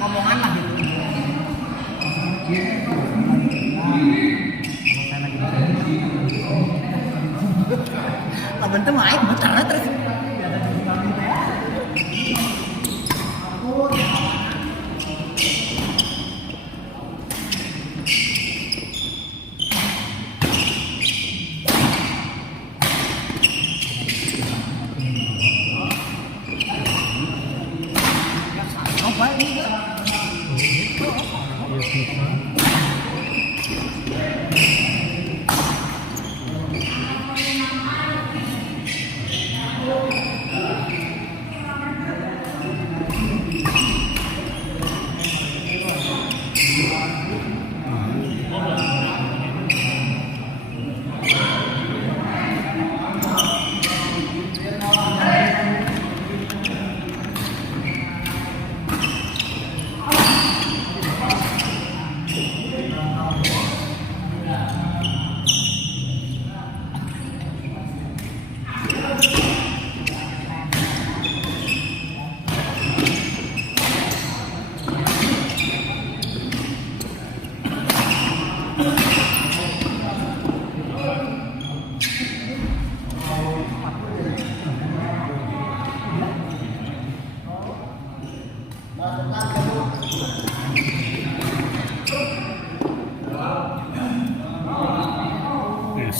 ngomongan lah gitu. Laban tuh main bentar terus. Apa ini?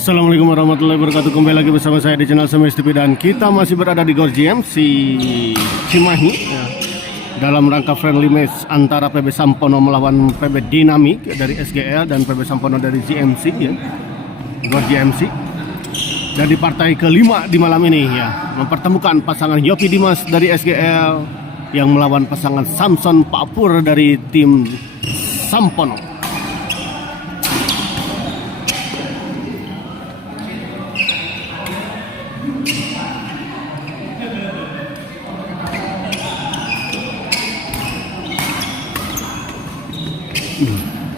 Assalamualaikum warahmatullahi wabarakatuh. Kembali lagi bersama saya di channel Semis TV dan kita masih berada di GOR GMC Cimahi ya, dalam rangka friendly match antara PB Sampono melawan PB Dinamik dari SGL dan PB Sampono dari GMC ya, GOR GMC. Dan di partai kelima di malam ini ya, mempertemukan pasangan Yopi Dimas dari SGL yang melawan pasangan Samson Papur dari tim Sampono.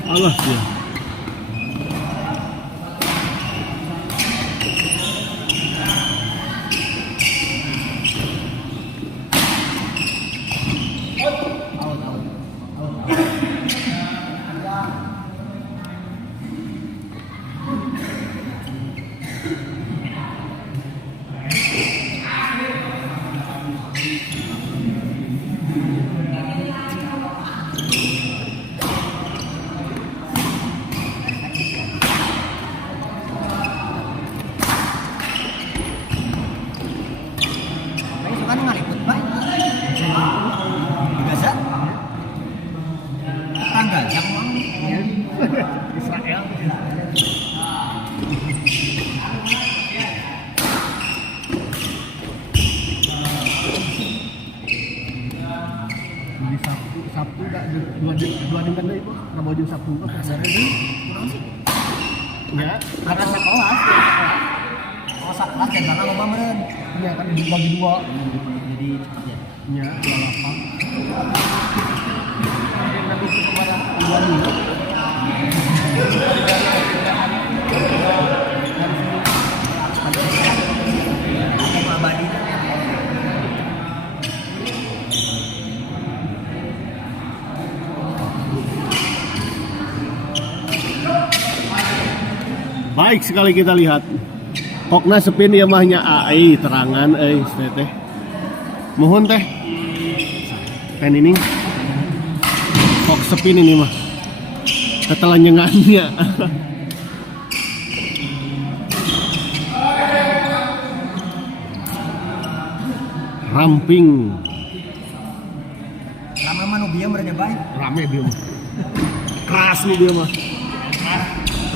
Allah ya. Kan ngaliput baik biasa tanggal yang uang Israel Di Sabtu dah dua dengan dari itu Rabu Sabtu kan dasarnya sih kurang sih ya karena sekolah kelas dan karena lomba meren ya kan dibagi dua jadi cepat ya ya 28 nanti itu kemarin dua minggu abadi baik sekali kita lihat kokna sepin ya mahnya AI terangan teh mohon teh kan ini kok sepin ini mah setelah nyengannya ramping lama manu biar mereka baik rame dia mah keras nih dia mah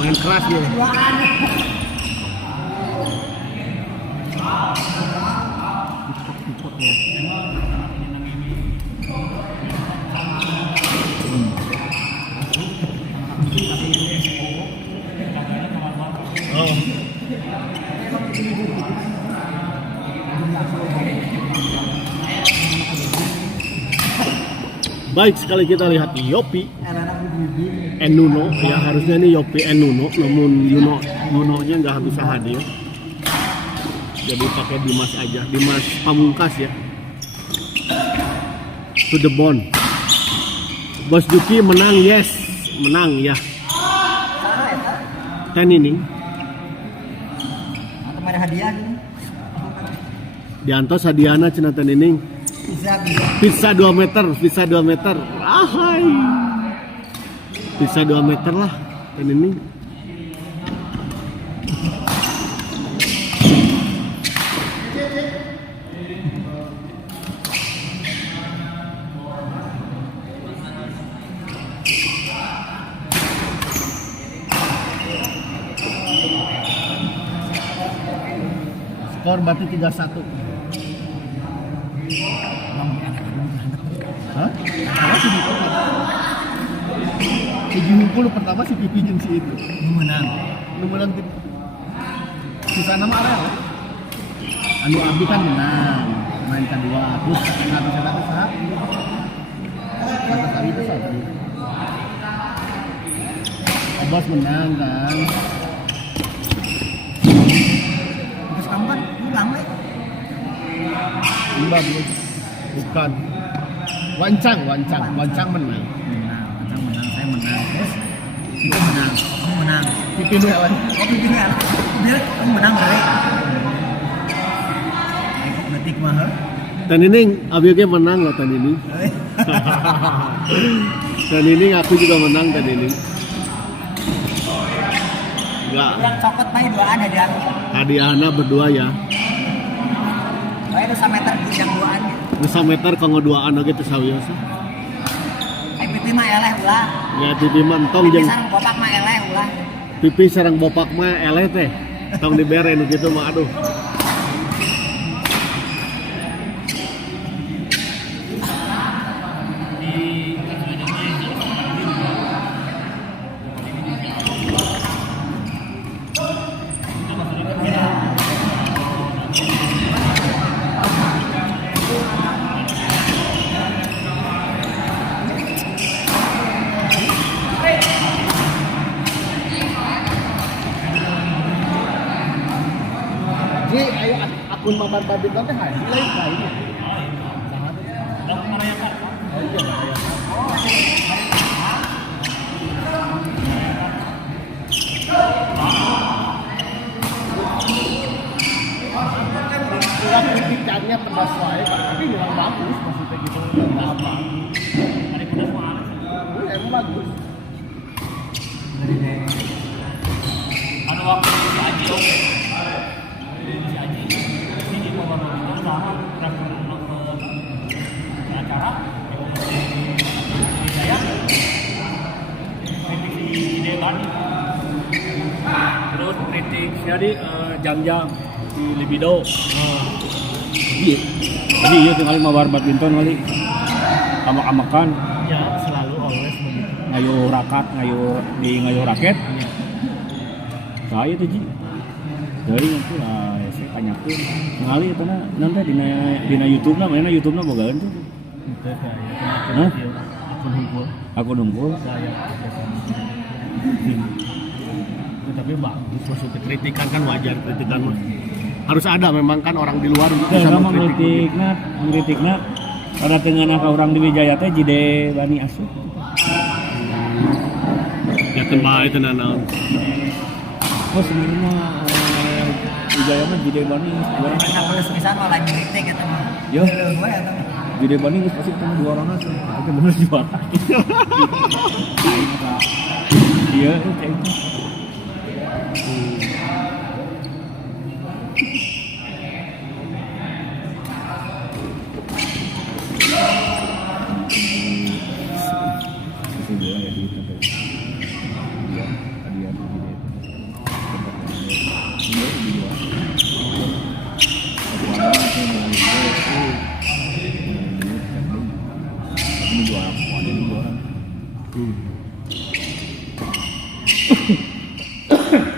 main keras dia baik sekali kita lihat Yopi Nuno ya, harusnya ini Yopi Nuno namun Nuno nya nggak bisa hadir jadi pakai Dimas aja, Dimas Pamungkas ya. to the bone. Bos Juki menang, yes, menang ya. Saha eta? Ten inning. Atau ada hadiah gitu. Diantos hadiahna cenah ten inning. Bisa. Pizza 2 meter, pizza 2 meter. Ahai. Pizza 2 meter lah ten inning. Skor berarti 3-1. Hah? Hiji hukul pertama si Pipi jeung si itu. Menang. Nu menang sisa nama ada. Anu Abi kan menang. Main kedua. Terus satu saha? Satu itu satu. Bos menang kan. Terus kamu kan pulang le. Enggak, bukan. Wancang menang. Wancang menang, saya menang. Terus itu menang, kamu menang. Pipi nu lawan. Oh pipinya ala. Dia kamu menang berarti. Ikut ngetik mah. Dan ini Abi ge menang loh tan ini. Dan ini aku juga menang dan ini. Enggak. Yang cokot mah duaan hadiah. Hadiahna berdua ya. Bae nu sameter yang duaan. Nu sameter kanggo duaan oge teh sawios. Ai pipi mah eleh ulah. Ya pipi mah entong Pipi jeung sareng bopak mah eleh ulah. pipi sareng bopak mah eleh teh. Tong dibere nu kitu mah aduh. Ji, ayo akun mabar badminton teh hayu lain kain. Oh iya, bahaya. Kurang kritikannya pedas wae, tapi memang bagus maksudnya gitu. Enggak apa. Emang bagus. Anu waktu si Aji oke. Si Aji ini di bawah itu sama grafik acara saya kritik si Deban terus kritik jadi jam-jam di libido jadi iya tinggal mabar badminton kali amak-amakan Ya, selalu always begitu. ngayuh raket saya tuh Ji dari nanti lah saya tanyakan ngali itu nanti dina YouTube na mana YouTube na bogaan tuh Itu kayak Hah? akun hukum. aku nunggu Saya Tapi bagus maksudnya kritikan kan wajar kritikan mah. Harus ada memang kan orang di luar bisa sama mengkritik. ngeritikna pada tengah ka orang di Wijaya teh jide bani asuh Ya tembak itu naon. oh sebenarnya Wijaya mah jide bani orang Karena kalau semisal mau lagi kritik gitu mah. Yo. Lu gue atau jide bani geus pasti ketemu dua orang asuh itu bener juara iya itu kayak itu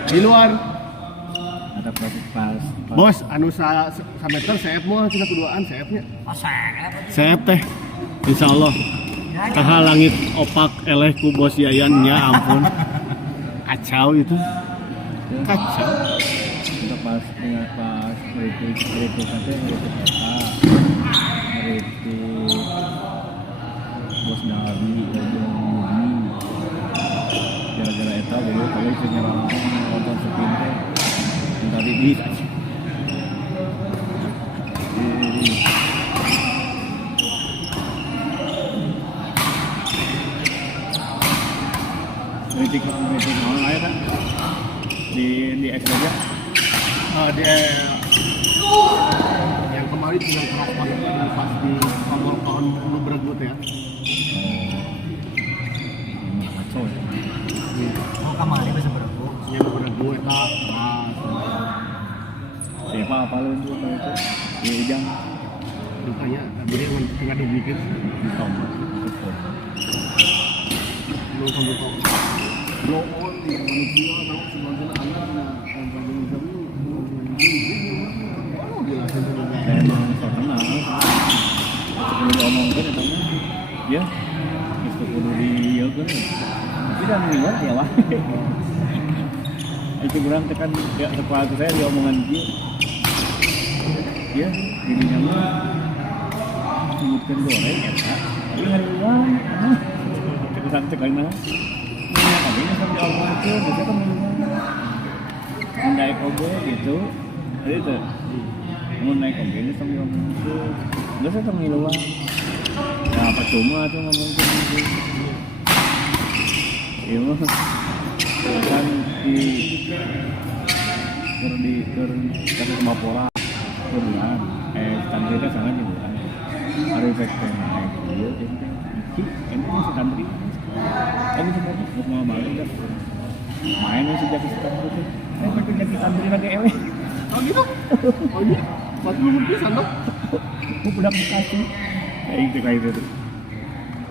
Di luar. ada pas Bos, anu sameter seep mah cenah kuduaan seepnya. Seep teh. Insyaallah. Kaha langit opak eleh ku Bos Yayan ya ampun. Kacau itu. Kacau. kita pas kritik nanti kritik eta kritik bos dari Bumi gara-gara eta jadi kalau itu nyerang nonton sepintu tadi di aja kritik orang lain kan di X aja Dia yang kemarin yang keras banget pas di kamar tahun Nubragut ya. ngaco ya Oh kamari bisa berapa? Yang Nubragut eta siapa apa lu itu kalau itu ya ujang ditanya tadi yang tengah duplikat di tombol belum sampai kok. blow on manusia tahu semuanya anak emang terkenal sebelum diomongin katanya ya itu kudu di kan tidak melihat ya wah itu kurang tekan ya kepala saya diomongan dia ya dirinya mah sebutkan goreng ya tapi hari uang tekan tekan tapi ini kan diomong itu biasanya kan naik obo gitu jadi itu mau naik obo ini sambil ngomong itu nggak sih sambil luang ya percuma tuh ngomong gitu iya mah kan di kasih Mapora bulan standar kita sangat di bulan hari efeknya naik dia jadi kan ini standar ini sebenarnya mau balik kan mainnya sejak standar itu tapi jadi standar lagi ewe Oh gitu? Oh iya? 40 pisan dong? aku udah kasih kayak itu tuh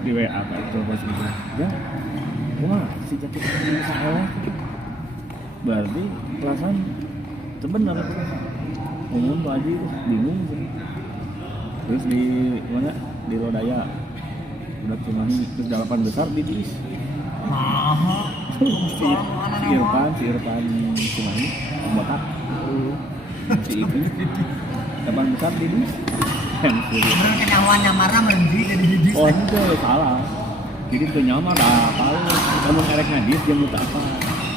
di WA apa itu pas gitu ya wah si jatuh bisa ewe berarti kelasan sebenarnya umum tuh aja bingung sih terus di mana di Lodaya udah cuma terus dalapan besar di bis si Irfan Cimahi botak si itu dalapan besar di bis Orang kenyawan nyamarna mendi jadi hidis. oh itu salah jadi itu nyamar kalau kamu erek ngadis dia minta apa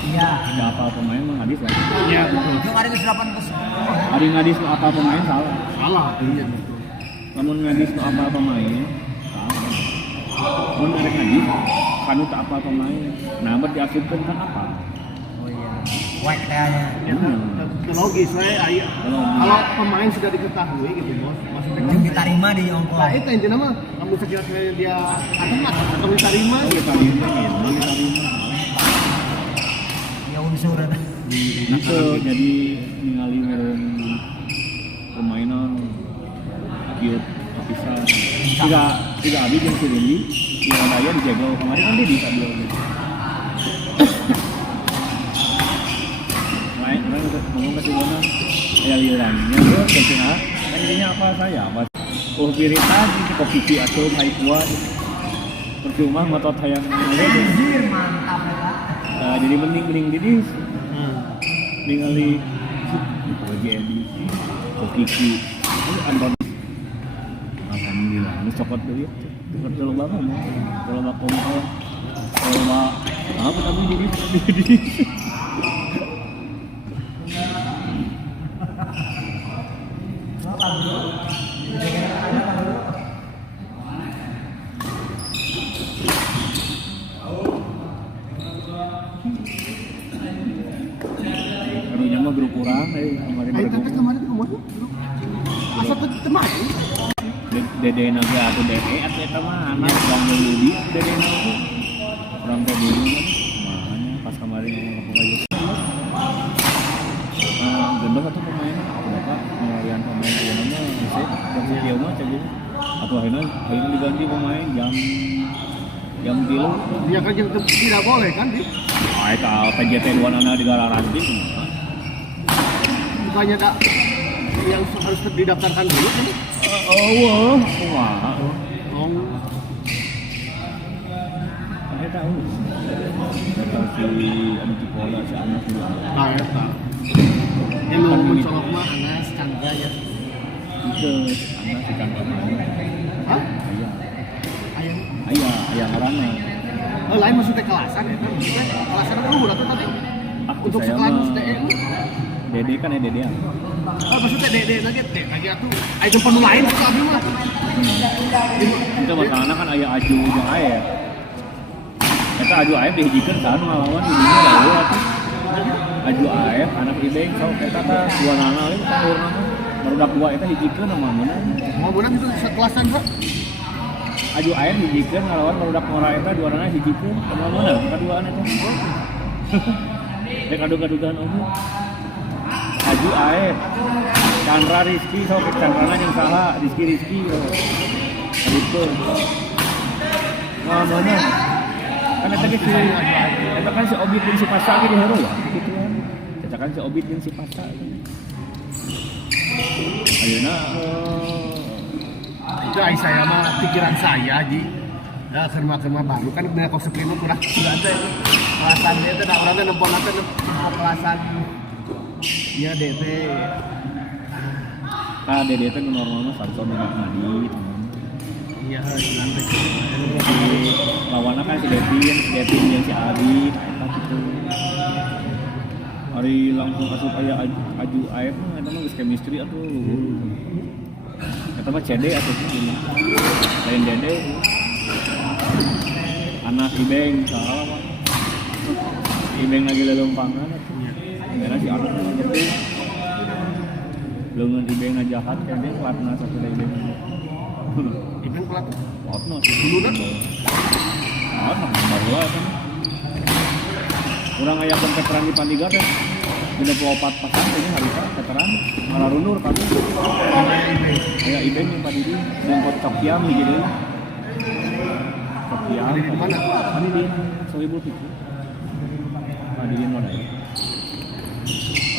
Iya. nggak apa pemain mah ngadis lah Iya betul. Yang ada ke 8 ke 10. hari ngadis lu apa pemain salah Salah. Iya betul. kamu ngadis lu apa pemain salah kamu erek ngadis kanu tak apa pemain nah berdiasupkan kan apa Oh iya. Wek kayaknya. Logis saya ayo. Kalau pemain sudah diketahui gitu bos, maksudnya Yang diterima di ongkos. nah itu intinya mah kamu sekiranya dia atemat atau diterima oh kita diterima Ya unsur ada. itu jadi ningali meren permainan cute bisa tidak habis yang sendiri yang daya dijaga kemarin kan dia bisa dua gitu lain ngomong ke Simona ya lirannya bro kecina kan intinya apa saya mas piritan di kopi atau haikua percuma motor saya Anjir mantap ya. jadi mending didis ningali lagi Edi Kokiki anton alhamdulillah ini cokot dulu ya cokot dulu banget kalau mau kompor kalau mau apa tapi jadi karunya mah grup kurang kemarin ayo bergabung. tapi kemarin kemana? Asal teman Dede naga atau dede atau eta mah anak yang meludi dede naga orang teh bingung kan makanya pas kemarin ngomong aja gendong atau pemain berapa pengalian pemain dia nama bisa dan si Tio mah cek gitu atau akhirnya diganti pemain jam 3 dia kan yang tidak boleh kan sih kalau PJT 2 nana di Galaranti bukannya tak yang harus didaftarkan dulu kan wah oh saya tahu si anu Cipola si anak juga nah eta yang mau mencolok mah Anas Chandra ya itu anak si Chandra hah? iya Ayah Aya orangnya. Lain maksudnya kelasan ya. Kelasan itu udah tuh tadi. Untuk sekelas DE. Dede kan ya Dede. Maksudnya DE lagi atuh. Aya penuh lain tuh abi mah. Itu masalahnya kan aya Aju jeung Aep. Eta Aju Aep dihijikeun ka anu ngalawan di dinya lalu atuh. Aju Aep anak Ibeng sok eta teh dua nana we tahurna mah. Barudak dua eta hijikeun sama mana? Mau beunang itu sekelasan, Pak. Aju Aep hijikeun ngalawan barudak Mora eta dua nana hijikeun sama mana? Kaduaan eta. Dek adu-aduan oge. Aju Aep. Chandra Rizky sok Chandrana jeung saha? Rizky. Gitu. Wah, mana? Kan eta ge eta kan si Obit jeung si Pasa ge di hero ya. Gitu kan. Eta kan si Obit jeung si Pasa. Ayeuna Itu saya mah pikiran saya Ji. Ya kerma baru kan bener kok seprino kurang sudah ada kelasan dia teh da urang teh nempona teh kelasan ieu DT. ah Dede teh normalna Samson jeung Ahmadi. Iya, nanti Lawanna kan si Devin jeung si Adit eta kitu. Ari langsung asup aya Aju Aep mah eta mah geus chemistry atuh. Eta mah CD atuh lain Dede. Anak Ibeng salah mah. Ibeng lagi lelompangan atuh. Era si anak mah gede. Leungeun Ibeng na jahat kan dia kelatna satu da Ibeng. Ibeng pelat. Otno Dulu kan baru kan. Urang aya veteran di Pandiga teh. Dina 24 pasan teh harita veteran malah rundur kan. Aya Ibeng yang Padidi jeung Kocok Kiam hiji deui. Kopiam di mana? Padidi 1000 itu. Padidi mana ya?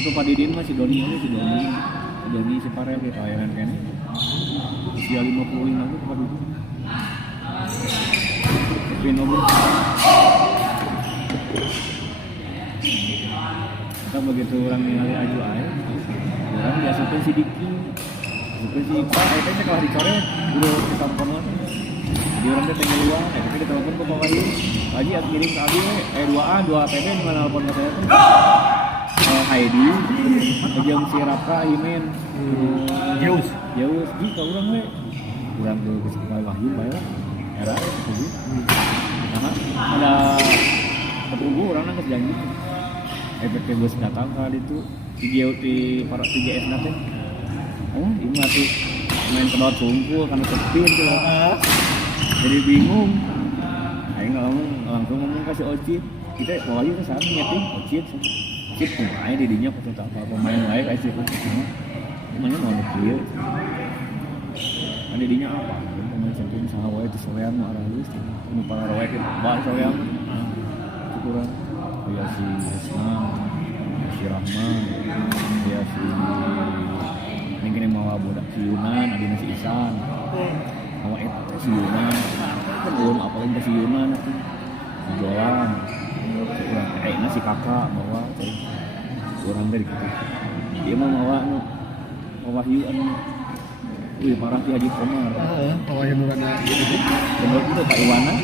Atau Padidi mah si Doni si Parel gitu ayanan kan. Usia 55 tuh Padidi. Tapi nomor kita begitu orang ningali Aju Aep orang diasukeun si Diki asukeun si Ipa eta teh kalah dicoret udah disampono jadi orang teh pengen luar eta teh ditelepon ku Pak Wahyu Haji kirim ke abi 2 PP di mana telepon ke saya tuh Heidi jeung si Raka Imen Zeus di ka urang we urang geus ka Wahyu bae lah era gitu ada ketunggu orang nang janji efeknya gue datang kali itu di para 3S nanti ini masih main pedot sungkul karena sepin tuh jadi bingung ayo langsung ngomong kasih Ocit kita Wahyu ke sana nyeting Ocit pemain didinya kok tak apa pemain lain kayak sih namanya mau nukil didinya apa pemain champion sahawa itu sorean mau aralus ini para rawat itu bak sorean kurang ya si Resma, si Rahman, ya si mungkin mau budak si Yunan, adina si Isan, awak itu si Yunan, kan belum apalagi si Yunan itu, jualan, kayaknya si kakak bawa, orang dari gitu, dia mau bawa Wahyu parah si Haji Komar, Wahyu Nurana, benar itu Pak Iwana.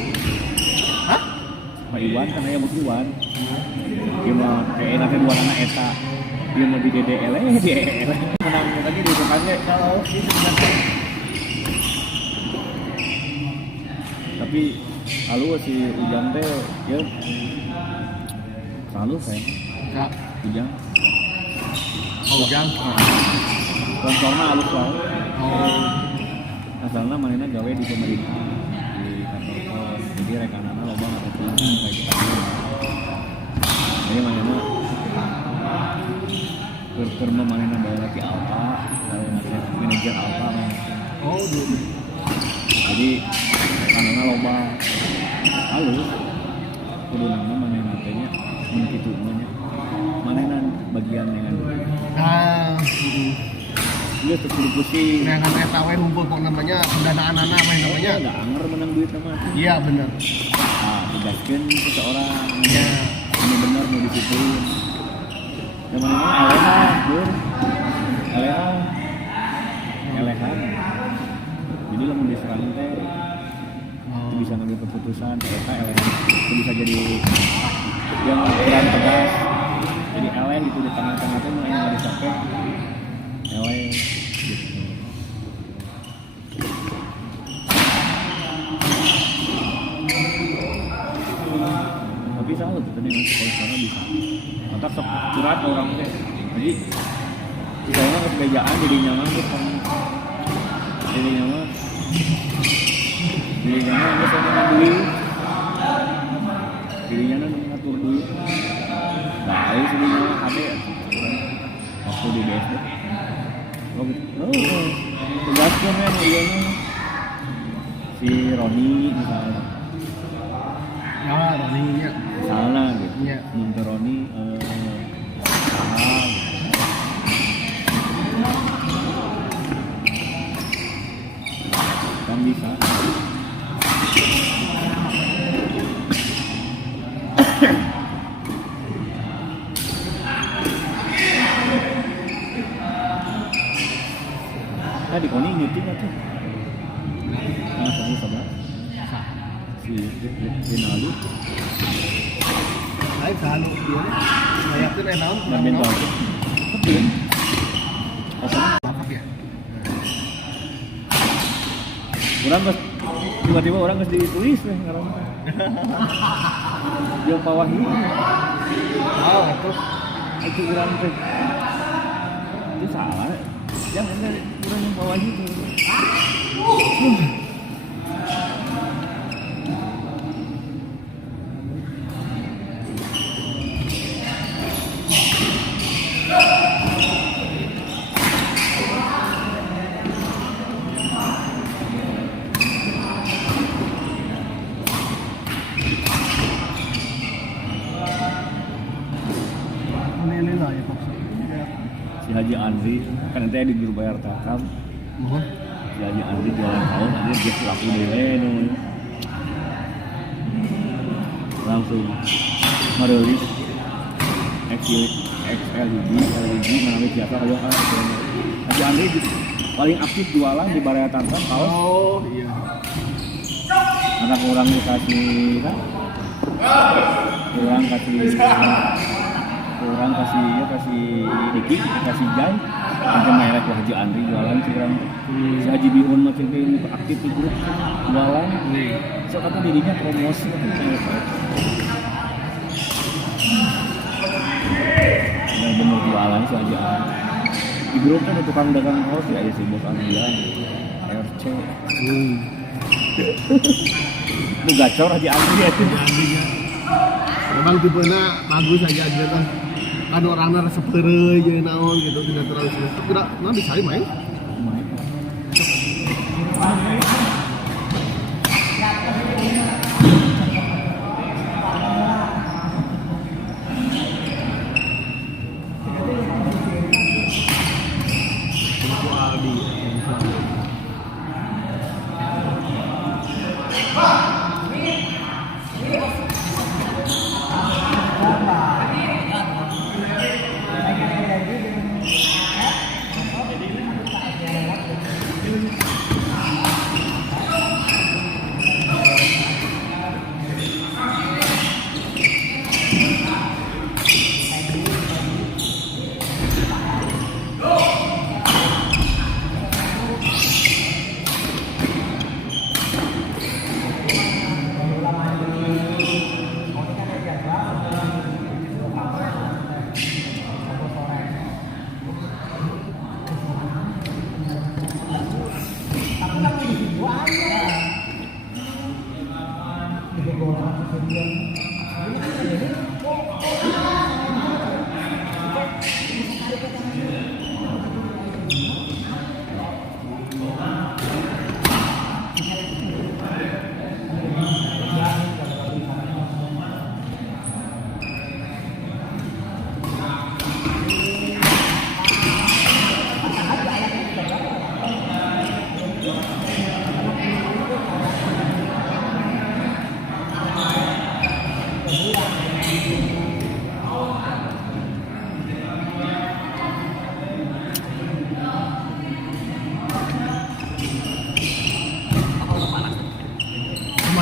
Pak Iwan kan aya bos Iwan. Ieu mah kayak nanti dua anak eta. Ieu mah di DDL menang tadi di depan ge kalau tapi lalu si Ujang teh ya selalu saya. Ya, Ujang. Ujang. Sponsorna alus wae. Oh. Asalna manehna gawe di pemerintah di kantor pos. Jadi rekanana loba ngarekeun kayak gitu. Jadi manehna keur manehna bae lagi Alfa, bae manajer Alfa mah. Oh, dulu. Jadi rekanana loba halus. Kudu nama manehna teh nya mun kitu mah nya. Manehna bagian dengan iya terus pusing. Nah, eta we ngumpul kok namanya pendanaan-ana apa namanya? Enggak anger menang duit nama. Iya, benar. Tugaskeun seseorang. Iya. Ini benar mau disiplin. Yang mana elehan. Jadi lamun diserang teh bisa ngambil keputusan eta Ellen itu bisa jadi yang peran tegas jadi Ellen gitu di tengah-tengah itu mulai nggak dicapai Ellen gitu. Tapi salah tuh tadi masih kalau sana bisa mantap sok curhat orang teh jadi misalnya kesebejaan jadi nyaman tuh kan jadi nyaman nggak sama duit dirinya ngatur duit tahu sebenarnya ada waktu di BSD tugasnya men iya si Roni misalnya Ya, Roni nya. misalnya gitu Iya. minta Roni kan bisa di Koni nyeting atau yang satu sebelah si Rinaldi Lain selalu dia kayak itu naon dan bentol betul ya. orang pas tiba-tiba orang harus ditulis nih ngarang yang pawahi itu orang teh itu salah jangan ada orang yang pawahi itu Ini lah ya Pak. si Haji Andri kan nanti di Guru Bayar Takam Mohon. si Haji Andri jalan tahun aja dia selaku dewe langsung merilis XLED menawi biasa kayak Haji Andri paling aktif jualan di Baraya Tantan kaos Oh, iya. anak orang dikasih kan orang kasih Diki kasih Jai macam merek Haji Andri jualan sih orang si Haji Bihun macam ini aktif di grup jualan so kata dirinya promosi bener jualan si Haji Andri di grup kan ada tukang dagang kaos ya si bos Andrian RC itu gacor Haji Andri ya itu Memang tipenya bagus aja kan. Kan orangnya rasa peureuy jeung naon gitu tidak terlalu serius. Tidak, nah bisa main.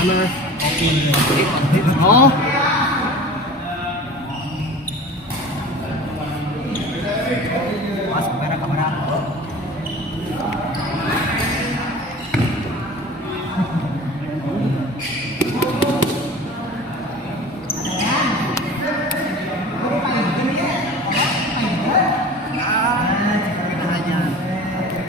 panas. Kopi. Oh,